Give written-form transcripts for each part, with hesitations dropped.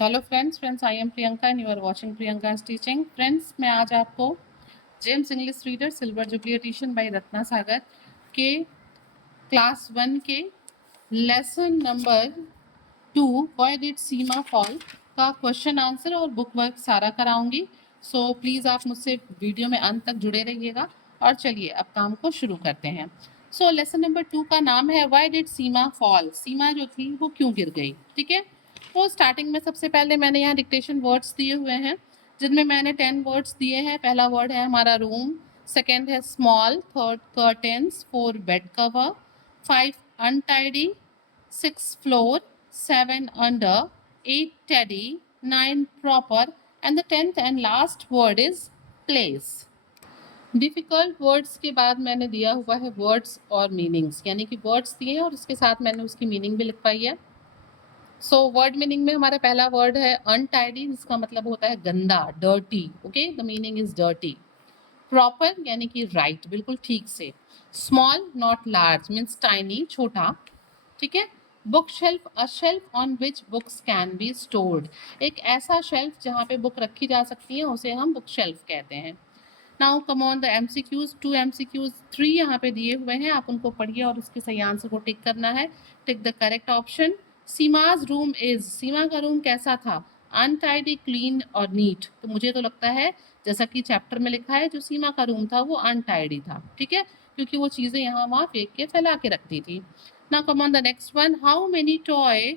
Hello friends I am Priyanka and you are watching Priyanka's teaching. Friends, मैं आज आपको gems English reader silver jubilee edition by Ratna Sagar के class 1 के lesson number 2 why did Seema fall का question answer और book work सारा कराऊंगी। सो प्लीज़ आप मुझसे वीडियो में अंत तक जुड़े रहिएगा। और चलिए अब काम को शुरू करते हैं। सो लेसन नंबर 2 का नाम है व्हाई डिड सीमा फॉल। सीमा जो थी वो क्यों गिर गई। ठीक है, तो स्टार्टिंग में सबसे पहले मैंने यहाँ डिक्टेशन वर्ड्स दिए हुए हैं जिनमें मैंने 10 वर्ड्स दिए हैं। पहला वर्ड है हमारा रूम, सेकेंड है small, third curtains, 4 bed cover, 5 untidy, 6 floor, 7 under, 8 teddy, 9 proper, and the 10th and last word is place. Difficult words के बाद मैंने दिया हुआ है वर्ड्स और मीनिंग्स, यानी कि वर्ड्स दिए हैं और उसके साथ मैंने उसकी मीनिंग भी लिखवाई है। सो वर्ड मीनिंग में हमारा पहला वर्ड है अनटाइडी, जिसका मतलब होता है गंदा, dirty. Okay, the meaning is dirty. Proper यानी कि राइट, बिल्कुल ठीक से। Small not large means tiny, छोटा। ठीक है। Book shelf, a shelf on which books can be stored, एक ऐसा शेल्फ जहाँ पे बुक रखी जा सकती है उसे हम बुक शेल्फ कहते हैं। Now come on the MCQs, 2 MCQs, 3 यहाँ पे दिए हुए हैं, आप उनको पढ़िए और उसके सही आंसर को टिक करना है। Tick the correct option. Seema's room is, Seema का रूम कैसा था। अनटाइडी, क्लीन और नीट, तो मुझे तो लगता है जैसा कि चैप्टर में लिखा है जो सीमा का रूम था वो अनटाइडी था। ठीक है, क्योंकि वो चीज़ें यहाँ वहाँ फेंक के फैला के रखती थी। Now come on the next one, how many toy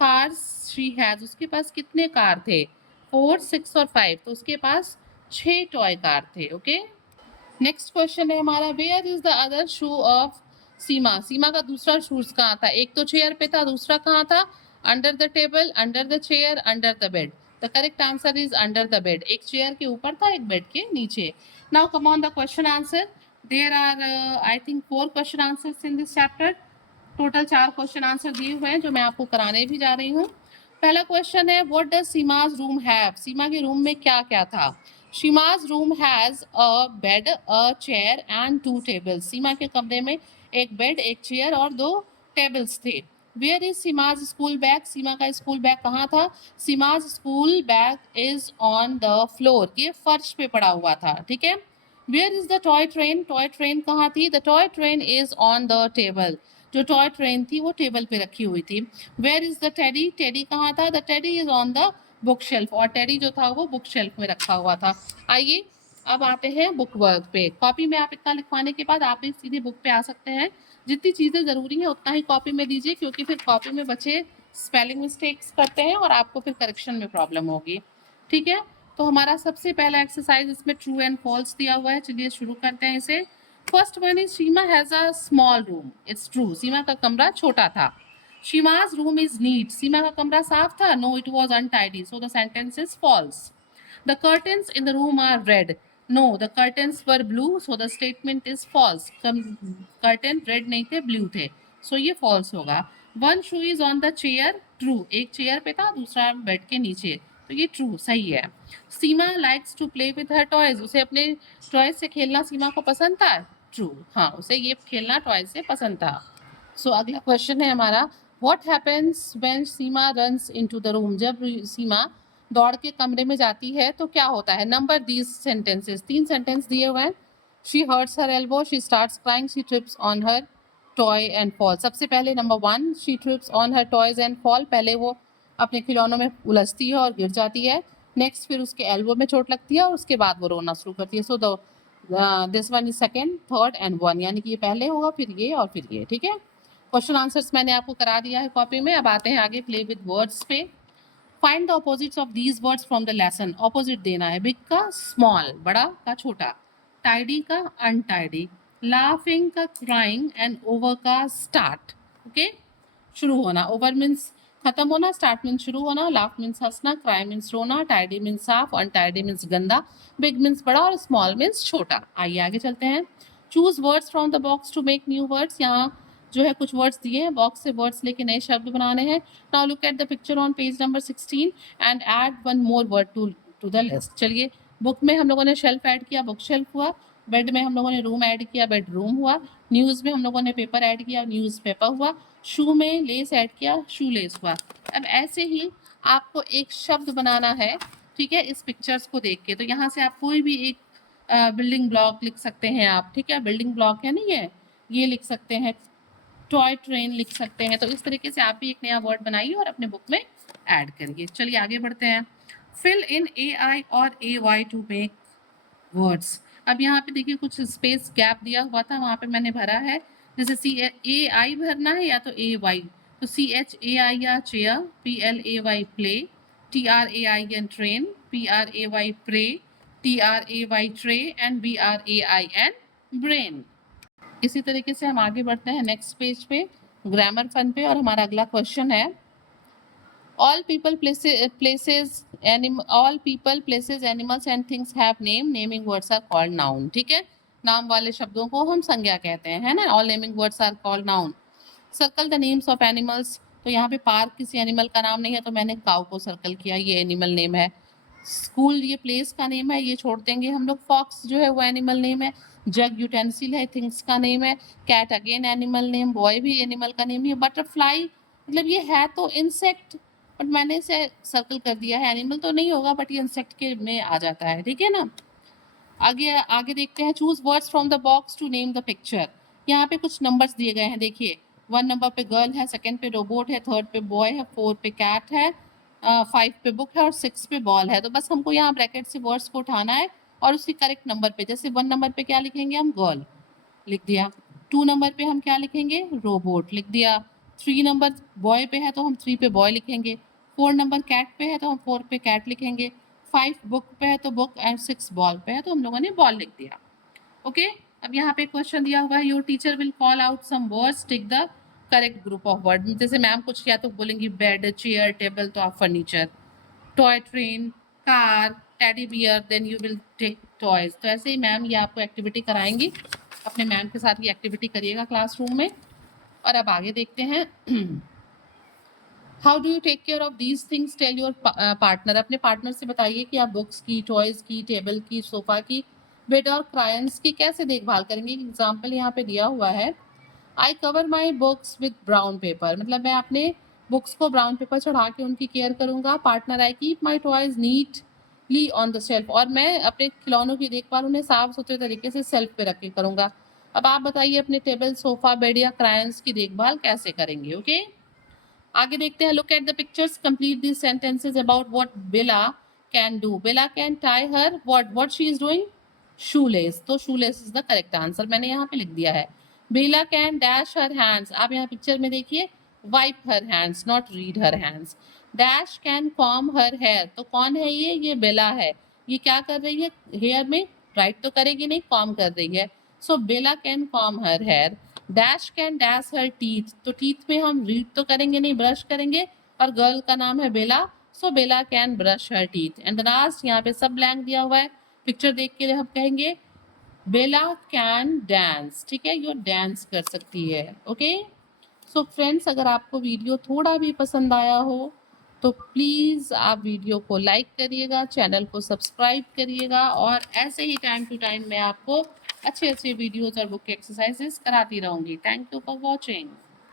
cars she has, उसके पास कितने कार थे। 4, 6 और 5, तो उसके पास 6 टॉय कार थे। ओके, नेक्स्ट क्वेश्चन है हमारा, where is the other shoe of Seema, Seema का दूसरा शूज कहाँ था। एक तो चेयर पे था, दूसरा कहाँ था, under the table, under the chair, under the bed. The correct answer is under the bed, एक चेयर के ऊपर था एक बेड के नीचे। Now come on the question answer, there are I think 4 question answers in this chapter. Total 4 question answer दिए हुए हैं जो मैं आपको कराने भी जा रही हूँ। पहला क्वेश्चन है, what does Seema's room have, Seema के रूम में क्या क्या था। Seema's room has a bed, a chair and 2 tables, Seema के कमरे में एक बेड, एक चेयर और 2 टेबल्स थे। Where is Seema's school bag, Seema का स्कूल बैग कहाँ था। Seema's school bag is on the floor, ये फर्श पे पड़ा हुआ था। ठीक है। Where is the toy train, toy train कहाँ थी। The toy train is on the table, जो टॉय ट्रेन थी वो टेबल पे रखी हुई थी। Where is the teddy, teddy कहाँ था। The teddy is on the book shelf, और टेडी जो था वो बुक शेल्फ में रखा हुआ था। आइए अब आते हैं बुक वर्क पे। कॉपी में आप इतना लिखवाने के बाद आप भी सीधे बुक पे आ सकते हैं। जितनी चीज़ें ज़रूरी है उतना ही कॉपी में दीजिए, क्योंकि फिर कॉपी में बच्चे स्पेलिंग मिस्टेक्स करते हैं और आपको फिर करेक्शन में प्रॉब्लम होगी। ठीक है, तो हमारा सबसे पहला एक्सरसाइज इसमें ट्रू एंड फॉल्स दिया हुआ है। चलिए शुरू करते हैं इसे। First one is Seema has a small room, it's true, Seema का कमरा छोटा था। Seema's room is neat, Seema का कमरा साफ था। No it was untidy, so the sentence is false. The curtains in the room are red. No, the curtains were blue, so the statement is false. Curtain red नहीं थे, blue थे, so ये false होगा। One shoe is on the chair. True, एक chair पे था, दूसरा bed के नीचे, तो ये ट्रू सही है। सीमा likes to play with her toys. उसे अपने टॉयज से खेलना सीमा को पसंद था। ट्रू, हाँ उसे ये खेलना टॉयज से पसंद था। सो अगला क्वेश्चन है हमारा, What happens when Seema runs into the room? जब सीमा दौड़ के कमरे में जाती है तो क्या होता है। नंबर दीज सेंटेंसेस, 3 सेंटेंस दिए हुए हैं। She hurts her elbow, she starts crying, she trips on her toy and fall. सबसे पहले number 1, she trips on her toys and fall, पहले वो अपने खिलौनों में उलझती है और गिर जाती है। नेक्स्ट फिर उसके एल्बो में चोट लगती है और उसके बाद वो रोना शुरू करती है। So the this one is second, third and one, यानी कि ये पहले होगा फिर ये और फिर ये। ठीक है, क्वेश्चन आंसर्स मैंने आपको करा दिया है कॉपी में। अब आते हैं आगे प्ले विद वर्ड्स पे। Find the opposites of these words from the lesson, opposite देना है। बिग का स्मॉल, बड़ा का छोटा, टाइडी का अनटाइडी, लाफिंग का क्राइंग एंड ओवर का स्टार्ट। ओके, शुरू होना, ओवर मीन्स खत्म होना, स्टार्ट मीन्स शुरू होना, लाफ मीन्स हंसना, क्राई मीन्स रोना, टाइडी मीन्स साफ, अनटाइडी मीन्स गंदा, बिग मीन्स बड़ा और स्मॉल मीन्स छोटा। आइए आगे चलते हैं। Choose words from the box to make new words, यहाँ जो है कुछ वर्ड्स दिए हैं, बॉक्स से वर्ड्स लेके नए शब्द बनाने हैं। Now look at the picture on page number 16 and add one more word to the list. चलिए, बुक में हम लोगों ने शेल्फ ऐड किया, बुक शेल्फ हुआ। बेड में हम लोगों ने रूम ऐड किया, बेडरूम हुआ। न्यूज़ में हम लोगों ने पेपर ऐड किया, न्यूज़ पेपर हुआ। शू में लेस ऐड किया, शू लेस हुआ। अब ऐसे ही आपको एक शब्द बनाना है, ठीक है, इस पिक्चर्स को देख के। तो यहाँ से आप कोई भी एक बिल्डिंग ब्लॉक लिख सकते हैं आप, ठीक है, बिल्डिंग ब्लॉक है ना ये लिख सकते हैं, टॉय ट्रेन लिख सकते हैं। तो इस तरीके से आप भी एक नया वर्ड बनाइए और अपने बुक में ऐड करिए। चलिए आगे बढ़ते हैं। फिल इन AI और AY टू मेक वर्ड्स। अब यहाँ पे देखिए कुछ स्पेस गैप दिया हुआ था, वहाँ पे मैंने भरा है। जैसे CAI भरना है या तो AY, तो CHAI या chair, PLAY play, TRAIN train, PRAY pray, TRAY tray and BRAIN brain. इसी तरीके से हम आगे बढ़ते हैं नेक्स्ट पेज पे, ग्रामर फन पे, और हमारा अगला क्वेश्चन है all people places animals and things have name, naming words are called noun। ठीक है, नाम वाले शब्दों को हम संज्ञा कहते हैं, है ना। all naming words are called noun। Circle the names of animals. तो यहाँ पे पार्क किसी एनिमल का नाम नहीं है, तो मैंने काउ को सर्कल किया, ये एनिमल नेम है। स्कूल ये प्लेस का नेम है, ये छोड़ देंगे हम लोग। फॉक्स जो है वो एनिमल नेम है। जग यूटेंसिल है, थिंग्स का नेम है। Cat again animal name, boy भी एनिमल का नेम है। बटरफ्लाई मतलब ये है तो इंसेक्ट, बट मैंने इसे सर्कल कर दिया है, एनिमल तो नहीं होगा बट ये इंसेक्ट के में आ जाता है, ठीक है ना। आगे आगे देखते हैं। Choose words from the box to name the picture. यहाँ पे कुछ नंबर्स दिए गए हैं, देखिए 1 नंबर पे गर्ल है, 2nd पे रोबोट है, 3rd पे बॉय है, 4 पे कैट है, 5 पे बुक है और 6 पे बॉल है। तो बस हमको यहाँ ब्रैकेट से वर्ड्स को उठाना है और उसकी करेक्ट नंबर पे, जैसे 1 नंबर पे क्या लिखेंगे हम, गर्ल लिख दिया। 2 नंबर पे हम क्या लिखेंगे, रोबोट लिख दिया। 3 नंबर बॉय पे है तो हम 3 पे बॉय लिखेंगे। 4 नंबर कैट पे है तो हम 4 पे कैट लिखेंगे। 5 बुक पे है तो बुक, एंड 6 बॉल पे है तो हम लोगों ने बॉल लिख दिया। ओके, अब यहाँ पे क्वेश्चन दिया हुआ है, your teacher will call out some words, tick the correct group of word. जैसे मैम कुछ या तो बोलेंगी बेड, चेयर, टेबल, तो आप furniture. Toy train, car, teddy bear, then you will take toys. तो ऐसे ही मैम ये आपको एक्टिविटी कराएंगी, अपने मैम के साथ ये एक्टिविटी करिएगा क्लासरूम में। और अब आगे देखते हैं। How do you take care of these things, tell your partner. अपने पार्टनर से बताइए कि आप बुक्स की, टॉयज की, टेबल की, सोफा की, बेड और क्रायंस की कैसे देखभाल करेंगे। एग्जाम्पल यहाँ पे दिया हुआ है, I cover my books with brown paper. मतलब मैं अपने बुक्स को ब्राउन पेपर चढ़ा के उनकी केयर करूंगा। Partner, I keep my toys neatly on the shelf. और मैं अपने खिलौनों की देखभाल उन्हें साफ सुथरे तरीके से शेल्फ पे रख के करूंगा। अब आप बताइए अपने टेबल, सोफा, बेड या क्रायंस की देखभाल कैसे करेंगे। ओके, आगे देखते हैं। Look at the pictures, complete this sentences about what Bella can do. Bella can tie her what she is doing, shoelace. तो shoelace is the correct answer, मैंने यहाँ पे लिख दिया है। Bella can dash her hands. आप यहाँ picture में देखिए, wipe her hands, not read her hands. Dash can comb her hair. तो कौन है ये बेला है। ये क्या कर रही है, हेयर में राइट तो करेगी नहीं, कॉम कर रही है। So Bella can comb her hair. Dash can dash her teeth. तो टीथ में हम रीड तो करेंगे नहीं, ब्रश करेंगे, और गर्ल का नाम है Bella, so Bella can brush her teeth. And last यहाँ पे सब ब्लैंक दिया हुआ है, पिक्चर देख के हम कहेंगे बेला कैन डांस। ठीक है, ये डांस कर सकती है। ओके, सो फ्रेंड्स, अगर आपको वीडियो थोड़ा भी पसंद आया हो तो प्लीज़ आप वीडियो को लाइक करिएगा, चैनल को सब्सक्राइब करिएगा, और ऐसे ही टाइम टू टाइम मैं आपको अच्छे अच्छे वीडियोज़ और बुक एक्सरसाइजेस कराती रहूँगी। Thank you for watching.